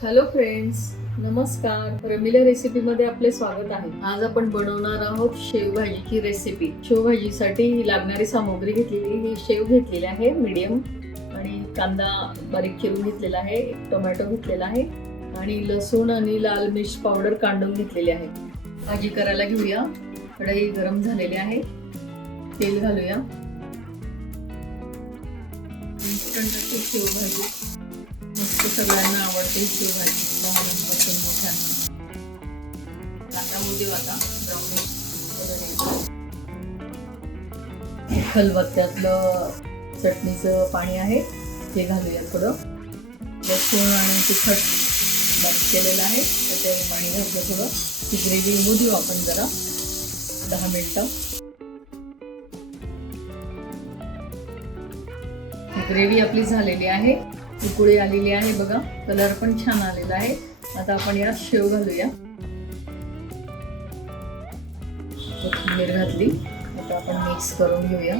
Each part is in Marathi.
हॅलो फ्रेंड्स, नमस्कार. रमिला रेसिपीमध्ये आपले स्वागत आहे. आज आपण बनवणार आहोत शेवभाजीची रेसिपी. शेवभाजीसाठी लागणारी सामग्री घेतलेली, ही शेव घेतलेली आहे मीडियम, आणि कांदा बारीक चिरून घेतलेला आहे, एक टोमॅटो घेतलेला आहे, आणि लसूण आणि लाल मिर्च पावडर कांडून घेतलेली आहे. भाजी करायला घेऊया. कढई गरम झालेली आहे, तेल घालूया. इन्स्टंट अशी शेवभाजी मस्त सगळ्यांना आवडते. शेवभाजी लहानांपासून मोठ्यांना. कांदा मोदी आता ब्राउनिश वगैरे. खलबत्त्यातलं चटणीचं पाणी आहे ते घालूया. थोडं लसूण आणि तिखट बारीक केलेलं आहे तर ते पाणी घातलं. थोडं ती ग्रेव्ही होऊ देऊ आपण जरा 10 मिनिटं. ग्रेव्ही आपली झालेली आहे, उकळी आलेली आहे बघा, कलर पण छान आलेला आहे. आता आपण यात शेव घालूया. कोथिंबीर घातली. आता आपण मिक्स करून घेऊया.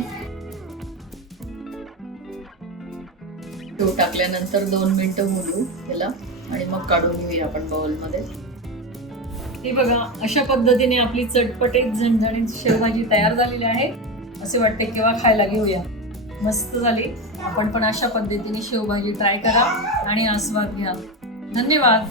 शेव टाकल्यानंतर 2 मिनिटं होऊ त्याला आणि मग काढून घेऊया आपण बाउलमध्ये. ही बघा, अशा पद्धतीने आपली चटपटीत झणझणीत शेवभाजी तयार झालेली आहे. असे वाटते केव्हा खायला घेऊया. मस्त झाली. आपण पण अशा पद्धतीने शेवभाजी ट्राय करा आणि आस्वाद घ्या. धन्यवाद.